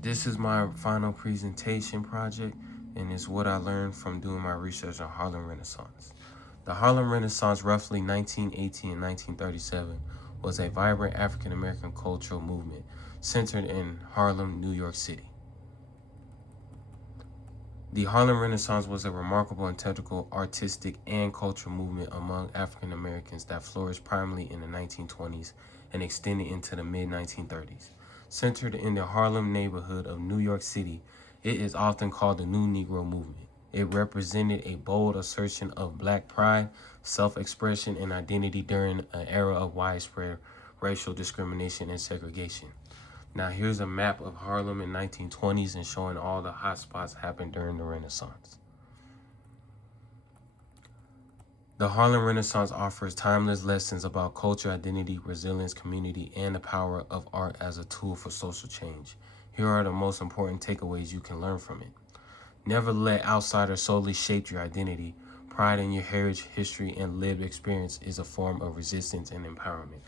This is my final presentation project, and it's what I learned from doing my research on Harlem Renaissance. The Harlem Renaissance, roughly 1918 and 1937, was a vibrant African American cultural movement centered in Harlem, New York City. The Harlem Renaissance was a remarkable integral artistic and cultural movement among African Americans that flourished primarily in the 1920s and extended into the mid-1930s. Centered in the Harlem neighborhood of New York City, it is often called the New Negro Movement. It represented a bold assertion of black pride, self-expression, and identity during an era of widespread racial discrimination and segregation. Now here's a map of Harlem in 1920s and showing all the hot spots happened during the Renaissance. The Harlem Renaissance offers timeless lessons about culture, identity, resilience, community, and the power of art as a tool for social change. Here are the most important takeaways you can learn from it. Never let outsiders solely shape your identity. Pride in your heritage, history, and lived experience is a form of resistance and empowerment.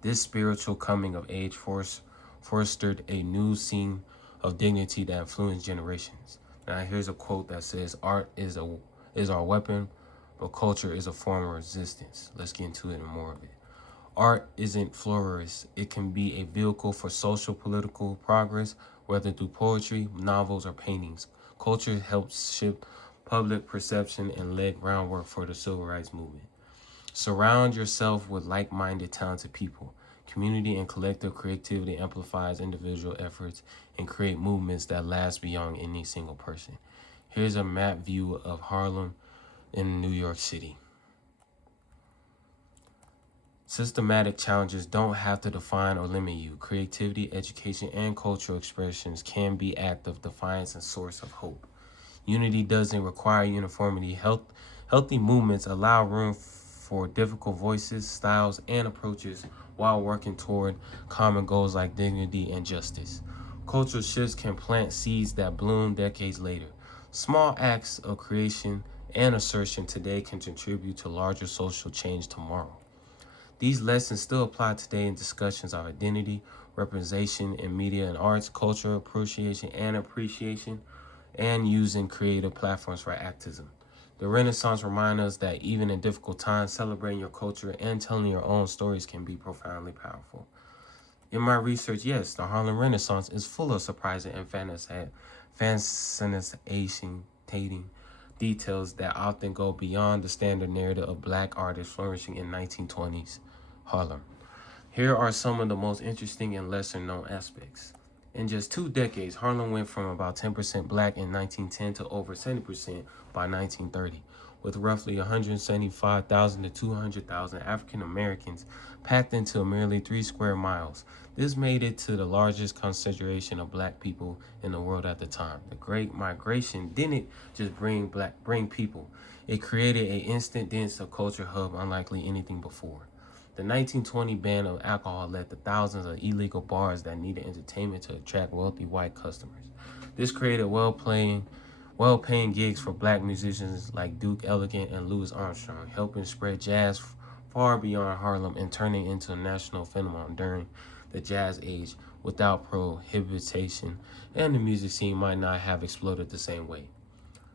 This spiritual coming of age fostered a new scene of dignity that influenced generations. Now here's a quote that says, "Art is our weapon, but culture is a form of resistance." Let's get into it and more of it. Art isn't florist. It can be a vehicle for social, political progress, whether through poetry, novels, or paintings. Culture helps shape public perception and laid groundwork for the civil rights movement. Surround yourself with like-minded, talented people. Community and collective creativity amplifies individual efforts and create movements that last beyond any single person. Here's a map view of Harlem in New York City. Systematic challenges don't have to define or limit you. Creativity, education, and cultural expressions can be act of defiance and source of hope. Unity doesn't require uniformity. Healthy movements allow room for difficult voices, styles, and approaches while working toward common goals like dignity and justice. Cultural shifts can plant seeds that bloom decades later. Small acts of creation and assertion today can contribute to larger social change tomorrow. These lessons still apply today in discussions of identity, representation in media and arts, cultural appreciation, and using creative platforms for activism. The Renaissance reminds us that even in difficult times, celebrating your culture and telling your own stories can be profoundly powerful. In my research, yes, the Harlem Renaissance is full of surprising and fascinating details that often go beyond the standard narrative of black artists flourishing in 1920s Harlem. Here are some of the most interesting and lesser known aspects. In just 2 decades, Harlem went from about 10% black in 1910 to over 70% by 1930, with roughly 175,000 to 200,000 African Americans packed into merely 3 square miles. This made it to the largest concentration of black people in the world at the time. The Great Migration didn't just bring people. It created an instant dense culture hub unlikely anything before. The 1920 ban of alcohol led to thousands of illegal bars that needed entertainment to attract wealthy white customers. This created well-paying gigs for black musicians like Duke Ellington and Louis Armstrong, helping spread jazz far beyond Harlem and turning into a national phenomenon during the jazz age. Without prohibition, and the music scene might not have exploded the same way.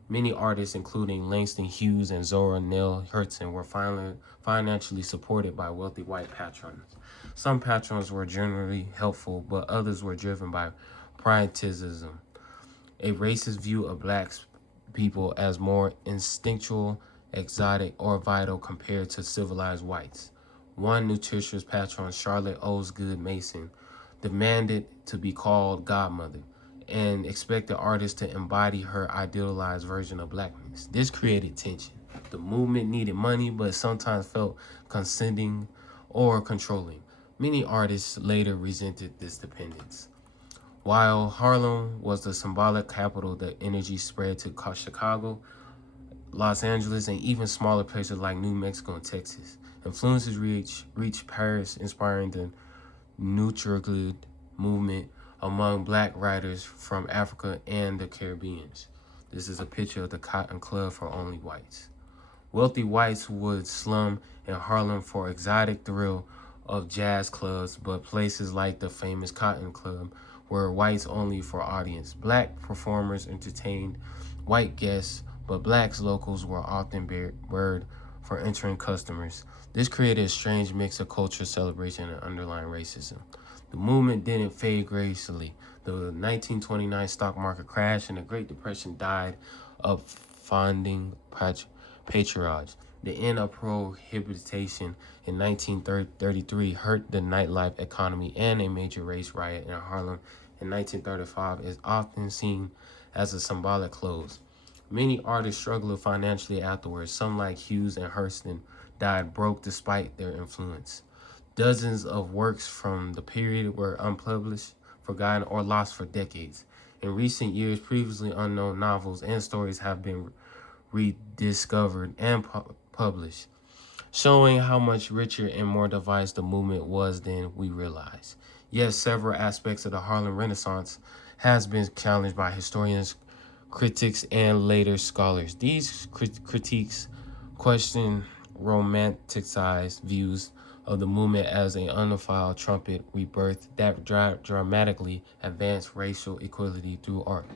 Many artists, including Langston Hughes and Zora Neale Hurston, were financially supported by wealthy white patrons. Some patrons were generally helpful, but others were driven by pietism, a racist view of black people as more instinctual, exotic, or vital compared to civilized whites. One nutritious patron, Charlotte Osgood Mason, demanded to be called Godmother and expected artists to embody her idealized version of blackness. This created tension. The movement needed money, but sometimes felt condescending or controlling. Many artists later resented this dependence. While Harlem was the symbolic capital, the energy spread to Chicago, Los Angeles, and even smaller places like New Mexico and Texas. Influences reached Paris, inspiring the Nutrigrid movement among black writers from Africa and the Caribbean. This is a picture of the Cotton Club for only whites. Wealthy whites would slum in Harlem for exotic thrill of jazz clubs, but places like the famous Cotton Club were whites only for audience. Black performers entertained white guests, but blacks locals were often barred for entering customers. This created a strange mix of cultural celebration and underlying racism. The movement didn't fade gracefully. The 1929 stock market crash and the Great Depression died of funding patronage. The end of prohibition in 1933 hurt the nightlife economy, and a major race riot in Harlem in 1935 is often seen as a symbolic close. Many artists struggled financially afterwards. Some, like Hughes and Hurston, died broke despite their influence. Dozens of works from the period were unpublished, forgotten, or lost for decades. In recent years, previously unknown novels and stories have been rediscovered and published, showing how much richer and more diverse the movement was than we realize. Yet several aspects of the Harlem Renaissance has been challenged by historians, critics, and later scholars. These critiques question romanticized views of the movement as an undefiled trumpet rebirth that dramatically advanced racial equality through art.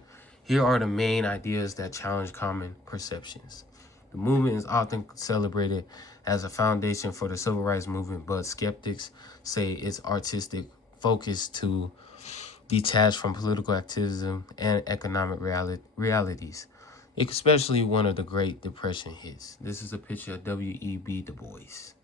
Here are the main ideas that challenge common perceptions. The movement is often celebrated as a foundation for the civil rights movement, but skeptics say its artistic focus to detach from political activism and economic realities, especially one of the Great Depression hits. This is a picture of W.E.B. Du Bois.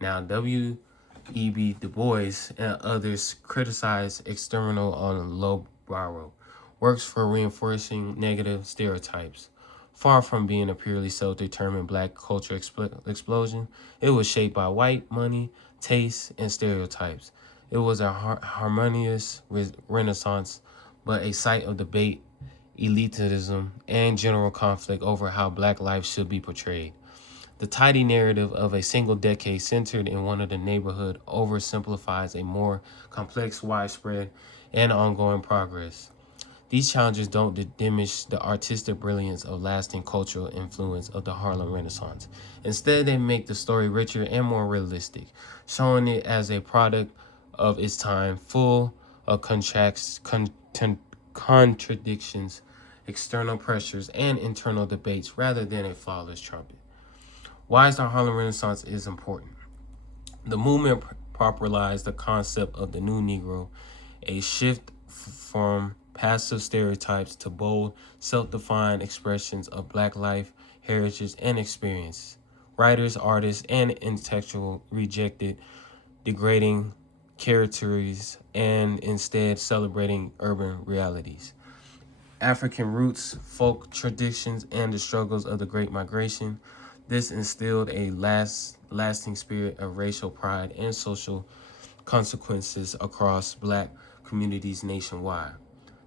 Now, W.E.B. Du Bois and others criticize external on low brow works for reinforcing negative stereotypes. Far from being a purely self-determined black culture explosion, it was shaped by white money, tastes, and stereotypes. It was a harmonious renaissance, but a site of debate, elitism, and general conflict over how black life should be portrayed. The tidy narrative of a single decade centered in one of the neighborhood oversimplifies a more complex, widespread, and ongoing progress. These challenges don't diminish the artistic brilliance of lasting cultural influence of the Harlem Renaissance. Instead, they make the story richer and more realistic, showing it as a product of its time, full of contradictions, external pressures, and internal debates, rather than a flawless trumpet. Why is the Harlem Renaissance is important? The movement popularized the concept of the new Negro, a shift from passive stereotypes to bold, self-defined expressions of black life, heritage, and experience. Writers, artists, and intellectuals rejected degrading characteristics and instead celebrating urban realities. African roots, folk traditions, and the struggles of the Great Migration. This instilled a lasting spirit of racial pride and social consequences across black communities nationwide.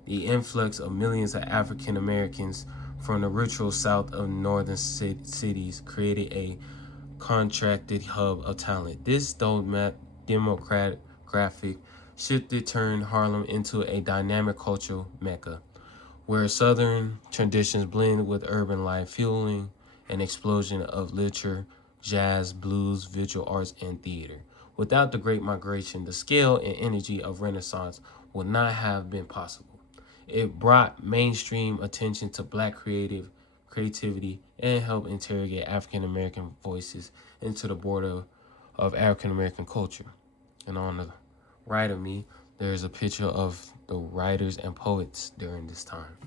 The influx of millions of African Americans from the ritual south of northern cities created a contracted hub of talent. This demographic shifted turned Harlem into a dynamic cultural mecca, where southern traditions blend with urban life, fueling an explosion of literature, jazz, blues, visual arts, and theater. Without the Great Migration, the scale and energy of Renaissance would not have been possible. It brought mainstream attention to black creativity and helped interrogate African American voices into the border of African American culture. And on the right of me, there's a picture of the writers and poets during this time.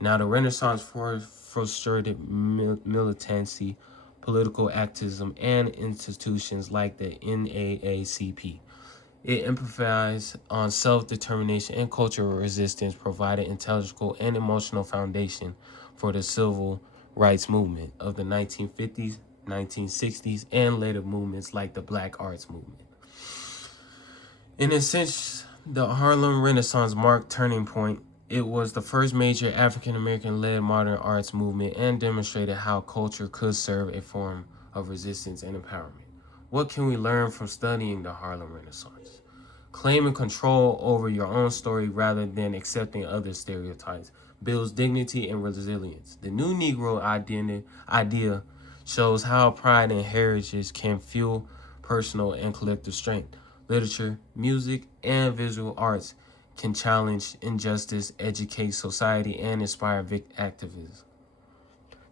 Now, the Renaissance frustrated militancy, political activism, and institutions like the NAACP. It emphasized on self-determination and cultural resistance, provided intellectual and emotional foundation for the civil rights movement of the 1950s, 1960s, and later movements like the Black Arts Movement. In a sense, the Harlem Renaissance marked turning point. It was the first major African-American-led modern arts movement and demonstrated how culture could serve a form of resistance and empowerment. What can we learn from studying the Harlem Renaissance? Claiming control over your own story rather than accepting other stereotypes builds dignity and resilience. The new Negro idea shows how pride and heritage can fuel personal and collective strength. Literature, music, and visual arts can challenge injustice, educate society, and inspire activism.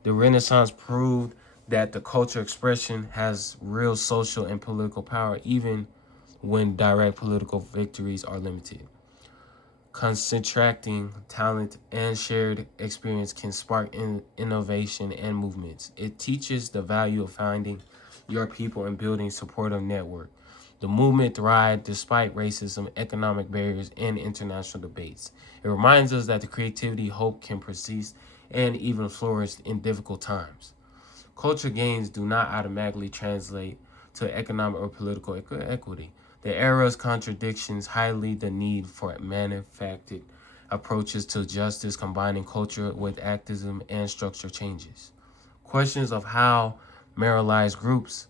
The Renaissance proved that the cultural expression has real social and political power, even when direct political victories are limited. Concentrating talent and shared experience can spark innovation and movements. It teaches the value of finding your people and building supportive network. The movement thrived despite racism, economic barriers, and international debates. It reminds us that the creativity, hope can persist and even flourish in difficult times. Culture gains do not automatically translate to economic or political equity. The era's contradictions highlight the need for manufactured approaches to justice, combining culture with activism and structural changes. Questions of how marginalized groups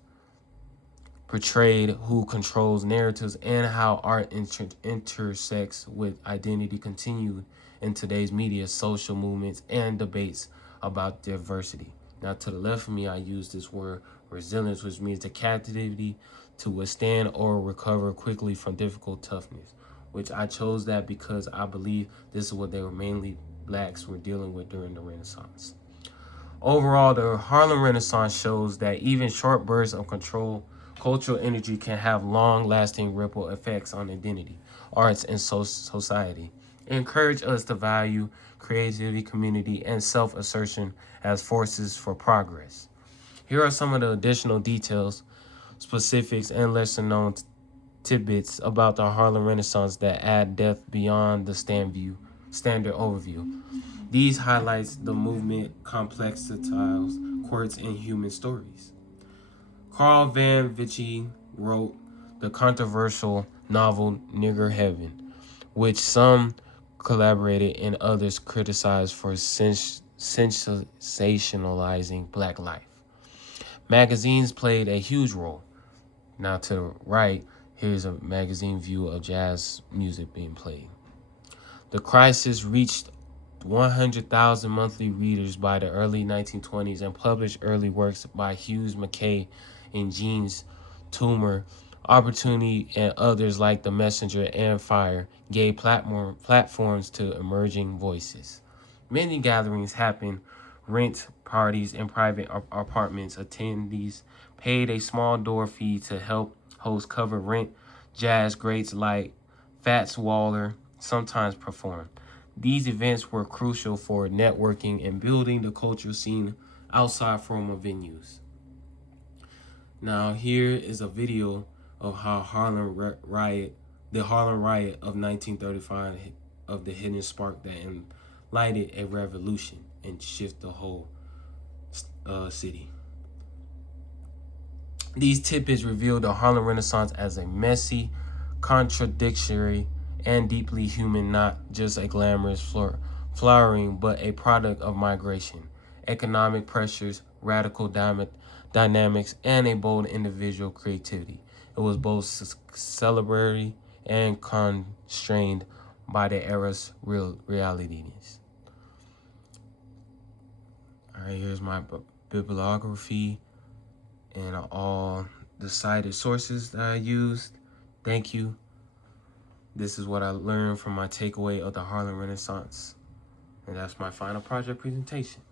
portrayed, who controls narratives, and how art intersects with identity continued in today's media, social movements, and debates about diversity. Now, to the left of me, I use this word resilience, which means the capacity to withstand or recover quickly from difficult toughness, which I chose that because I believe this is what they were mainly blacks were dealing with during the Renaissance. Overall, the Harlem Renaissance shows that even short bursts of cultural energy can have long-lasting ripple effects on identity, arts, and society. It encourages us to value creativity, community, and self-assertion as forces for progress. Here are some of the additional details, specifics, and lesser-known tidbits about the Harlem Renaissance that add depth beyond the standard overview. These highlights the movement, complexities, quirks, and human stories. Carl Van Vichy wrote the controversial novel Nigger Heaven, which some collaborated and others criticized for sensationalizing black life. Magazines played a huge role. Now to the right, here's a magazine view of jazz music being played. The crisis reached 100,000 monthly readers by the early 1920s and published early works by Hughes Mackay and James Toomer. Opportunity and others like The Messenger and Fire gave platforms to emerging voices. Many gatherings happened, rent parties in private apartments. Attendees paid a small door fee to help host cover rent. Jazz greats like Fats Waller sometimes performed. These events were crucial for networking and building the cultural scene outside formal venues. Now here is a video of how the Harlem Riot of 1935, of the hidden spark that lighted a revolution and shift the whole city. These tidbits reveal the Harlem Renaissance as a messy, contradictory, and deeply human, not just a glamorous flowering, but a product of migration, economic pressures, radical dynamics, and a bold individual creativity. It was both celebratory and constrained by the era's realities. All right, here's my bibliography and all the cited sources that I used. Thank you. This is what I learned from my takeaway of the Harlem Renaissance. And that's my final project presentation.